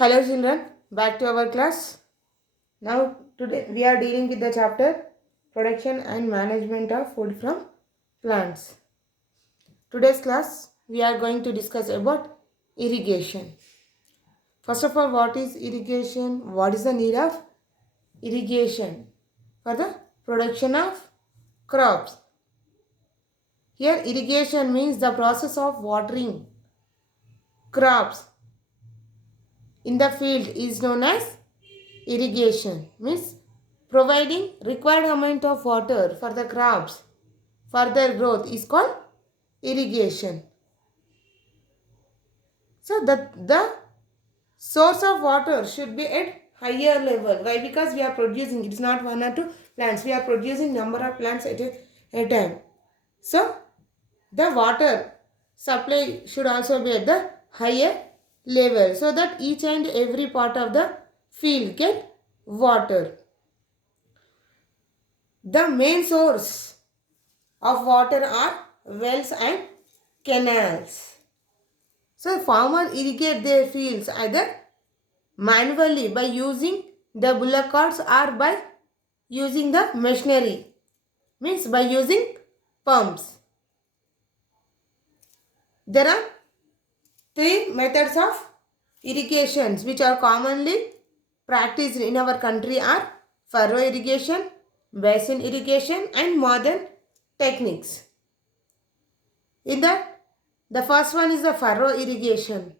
Hello children, back to our class. Now today we are dealing with the chapter production and management of food from plants. Today's class we are going to discuss about irrigation. First of all, what is irrigation? What is the need of irrigation for the production of crops? Here irrigation means the process of watering crops in the field is known as irrigation, means providing required amount of water for the crops for their growth is called irrigation. So the source of water should be at higher level. Why? Because we are producing, it's not one or two plants, we are producing number of plants at a time. So the water supply should also be at the higher level so that each and every part of the field get water. The main source of water are wells and canals. So farmers irrigate their fields either manually by using the bullock carts or by using the machinery, means by using pumps. There are three methods of irrigations which are commonly practiced in our country are furrow irrigation, basin irrigation and modern techniques. In that, the first one is the furrow irrigation.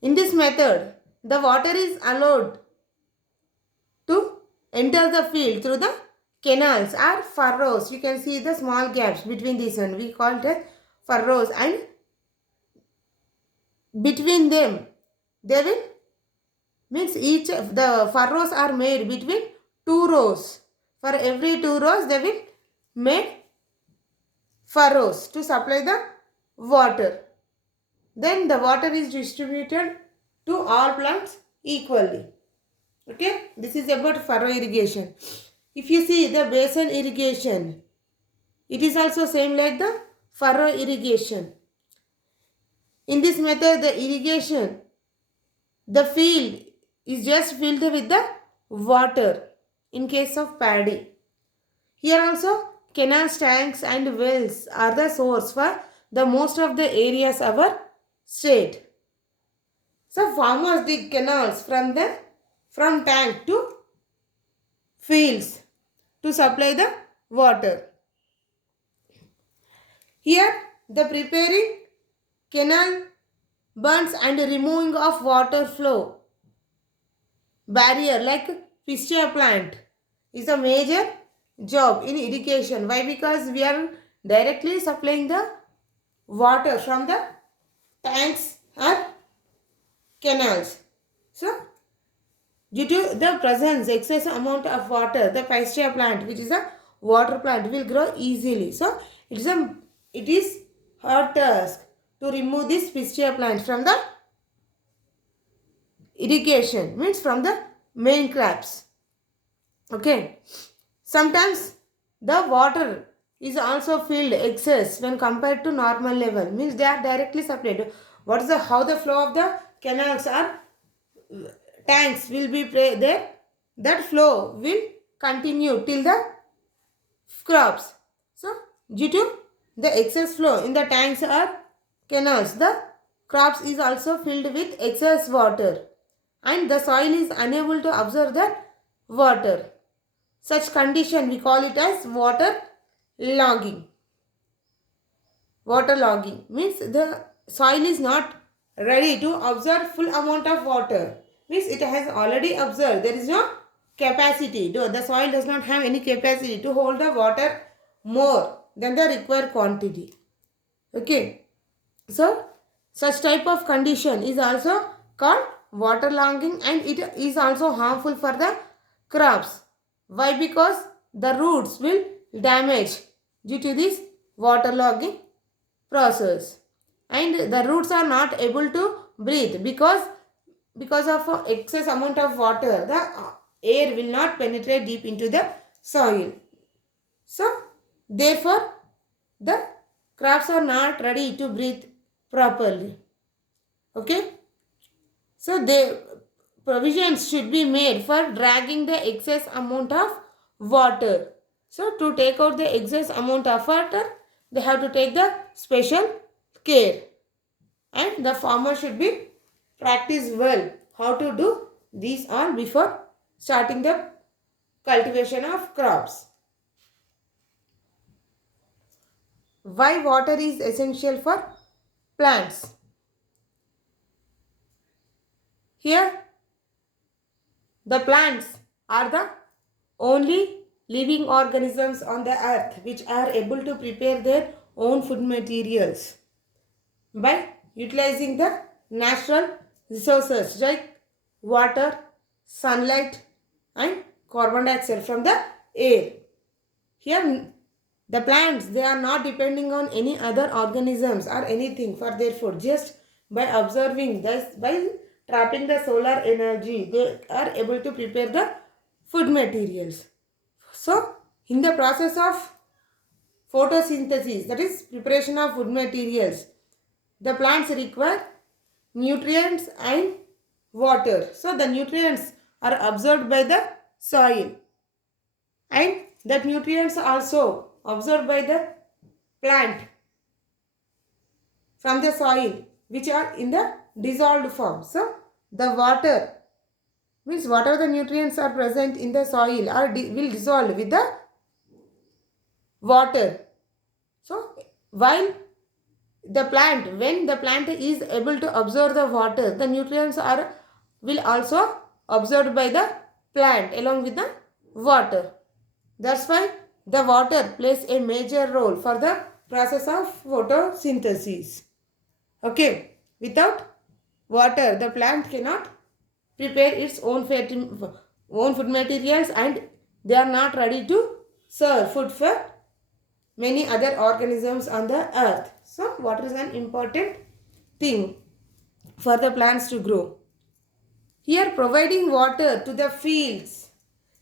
In this method, the water is allowed to enter the field through the canals or furrows. You can see the small gaps between these one. We call it as furrows, and between them they will, means each of the furrows are made between two rows. For every two rows they will make furrows to supply the water. Then the water is distributed to all plants equally. Okay, this is about furrow irrigation. If you see the basin irrigation, it is also same like the furrow irrigation. In this method, the irrigation, the field is just filled with the water in case of paddy. Here also canals, tanks and wells are the source for the most of the areas of our state. So farmers dig canals from tank to fields to supply the water. Here the preparing canal burns and removing of water flow barrier like pistia plant is a major job in irrigation. Why? Because we are directly supplying the water from the tanks or canals. So due to the presence excess amount of water, the pistia plant, which is a water plant, will grow easily. So it is our task to remove this pistia plant from the irrigation, means from the main crops. Okay. Sometimes the water is also filled excess when compared to normal level, means they are directly supplied. What is the how the flow of the canals or tanks will be there? That flow will continue till the crops. So due to the excess flow in the tanks or canals, the crops is also filled with excess water and the soil is unable to absorb that water. Such condition we call it as water logging. Water logging means the soil is not ready to absorb full amount of water. Means it has already absorbed. There is no capacity. The soil does not have any capacity to hold the water more than the required quantity. Okay. So such type of condition is also called water logging and it is also harmful for the crops. Why? Because the roots will damage due to this water logging process and the roots are not able to breathe because of excess amount of water. The air will not penetrate deep into the soil. So therefore the crops are not ready to breathe properly. Okay. So provisions should be made for dragging the excess amount of water. So to take out the excess amount of water, they have to take the special care. And the farmer should be practice well how to do these all before starting the cultivation of crops. Why water is essential for plants? Here, the plants are the only living organisms on the earth which are able to prepare their own food materials by utilizing the natural resources like water, sunlight and carbon dioxide from the air. Here the plants, they are not depending on any other organisms or anything for their food. Just by observing this, by trapping the solar energy, they are able to prepare the food materials. So in the process of photosynthesis, that is preparation of food materials, the plants require nutrients and water. So the nutrients are absorbed by the soil and that nutrients are also absorbed by the plant from the soil which are in the dissolved form. So the water means whatever the nutrients are present in the soil are will dissolve with the water. So while the plant, when the plant is able to absorb the water, the nutrients are will also absorbed by the plant along with the water. That's why the water plays a major role for the process of photosynthesis. Okay, without water, the plant cannot prepare its own food materials and they are not ready to serve food for many other organisms on the earth. So, water is an important thing for the plants to grow. Here, providing water to the fields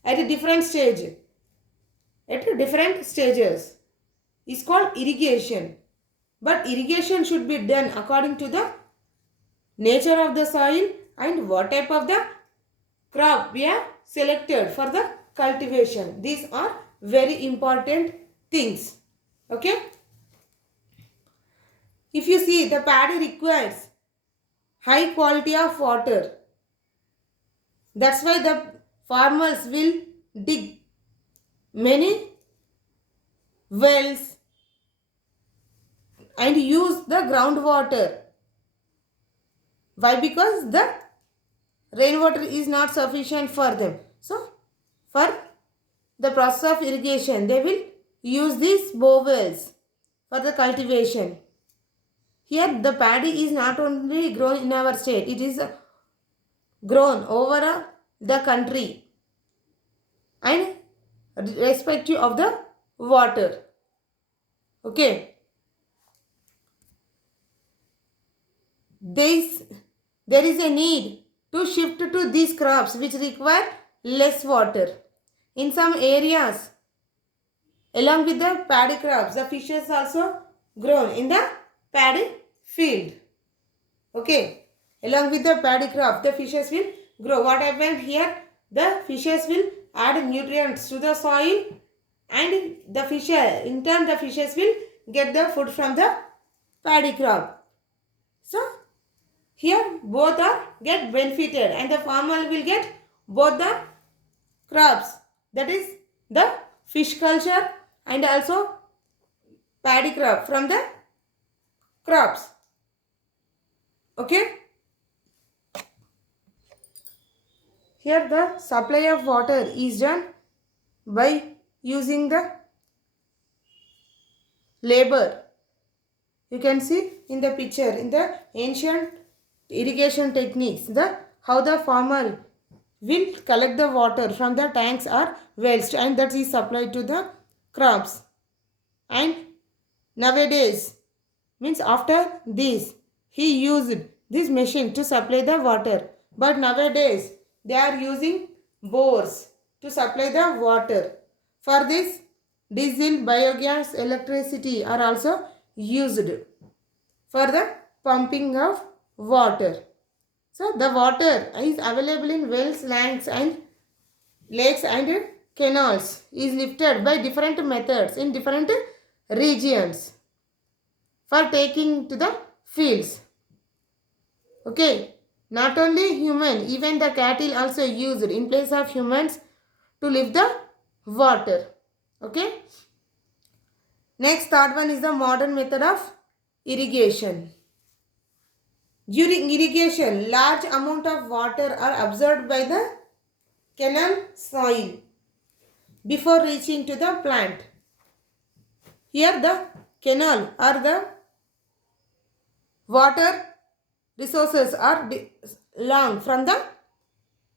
at a different stage, at different stages, is called irrigation. But irrigation should be done according to the nature of the soil and what type of the crop we have selected for the cultivation. These are very important things. Okay. If you see, the paddy requires high quality of water. That's why the farmers will dig many wells and use the groundwater. Why? Because the rainwater is not sufficient for them. So, for the process of irrigation, they will use these bowels for the cultivation. Here, the paddy is not only grown in our state, it is grown over the country and respective of the water. Okay. There is a need to shift to these crops which require less water. In some areas, along with the paddy crops, the fishes also grown in the paddy field. Okay. Along with the paddy crop, the fishes will grow. What happened here? The fishes will add nutrients to the soil and in turn the fishes will get the food from the paddy crop. So, here both are get benefited and the farmer will get both the crops, that is the fish culture and also paddy crop from the crops. Okay. Here the supply of water is done by using the labor. You can see in the picture in the ancient irrigation techniques how the farmer will collect the water from the tanks or wells and that is supplied to the crops. And nowadays, means after this, he used this machine to supply the water. But nowadays, they are using bores to supply the water. For this, diesel, biogas, electricity are also used for the pumping of water. So the water is available in wells, lakes and canals is lifted by different methods in different regions for taking to the fields. Okay, not only human, even the cattle also used in place of humans to lift the water. Okay. Next, third one is the modern method of irrigation. During irrigation, large amount of water are absorbed by the canal soil before reaching to the plant. Here the canal or the water resources are long from the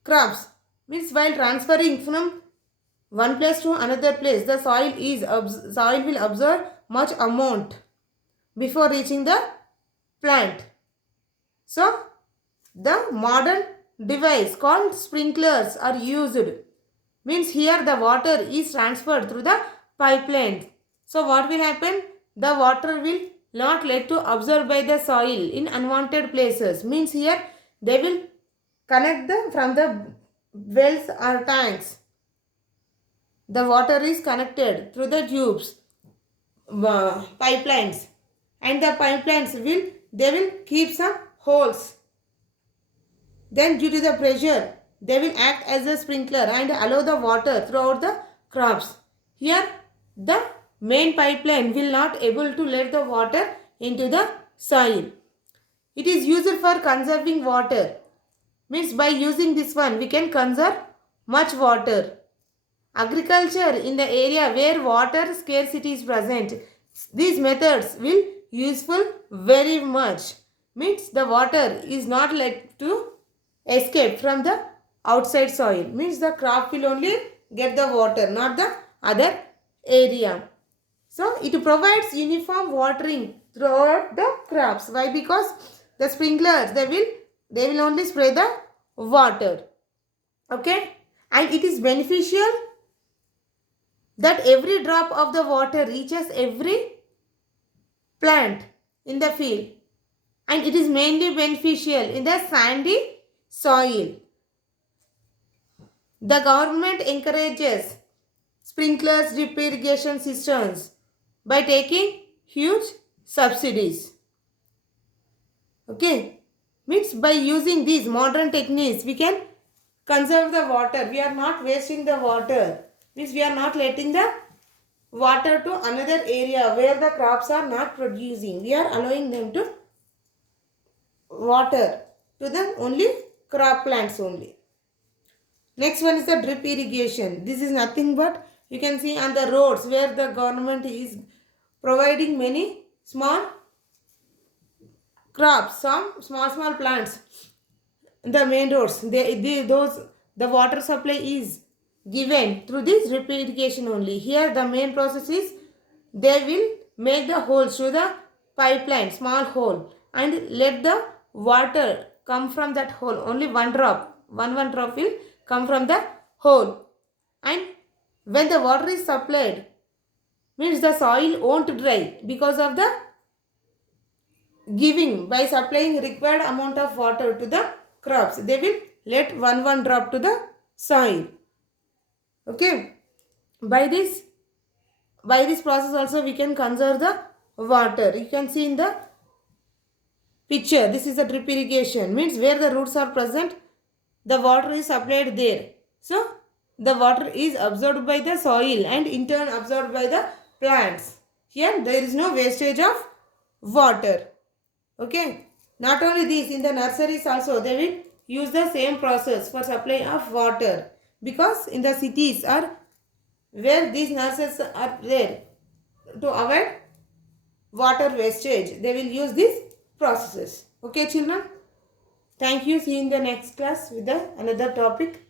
crops. Means while transferring from one place to another place, the soil will absorb much amount before reaching the plant. So the modern device called sprinklers are used. Means here the water is transferred through the pipeline. So what will happen? The water will not let to absorb by the soil in unwanted places. Means here they will connect them from the wells or tanks. The water is connected through the tubes, pipelines, and the pipelines will keep some holes. Then due to the pressure, they will act as a sprinkler and allow the water throughout the crops. Here the main pipeline will not able to let the water into the soil. It is used for conserving water. Means by using this one we can conserve much water. Agriculture in the area where water scarcity is present. These methods will useful very much. Means the water is not let to escape from the outside soil. Means the crop will only get the water, not the other area. So it provides uniform watering throughout the crops. Why? Because the sprinklers they will only spray the water. Okay, and it is beneficial that every drop of the water reaches every plant in the field, and it is mainly beneficial in the sandy soil. The government encourages sprinklers drip irrigation systems by taking huge subsidies. Okay, means by using these modern techniques we can conserve the water. We are not wasting the water. Means we are not letting the water to another area where the crops are not producing. We are allowing them to water to the only crop plants only. Next one is the drip irrigation. This is nothing but you can see on the roads where the government is providing many small crops, some small plants. The main roads, the water supply is given through this drip irrigation only. Here the main process is they will make the holes through the pipeline, small hole, and let the water come from that hole. Only one drop will come from the hole, and when the water is supplied, means the soil won't dry because of the giving. By supplying required amount of water to the crops, they will let one drop to the soil. Okay, by this process also we can conserve the water. You can see in the picture, this is a drip irrigation. Means where the roots are present, the water is supplied there. So the water is absorbed by the soil and in turn absorbed by the plants. Here there is no wastage of water. Okay, not only this, in the nurseries also they will use the same process for supply of water, because in the cities are where these nurseries are there, to avoid water wastage they will use these processes. Okay children, thank you. See you in the next class with another topic.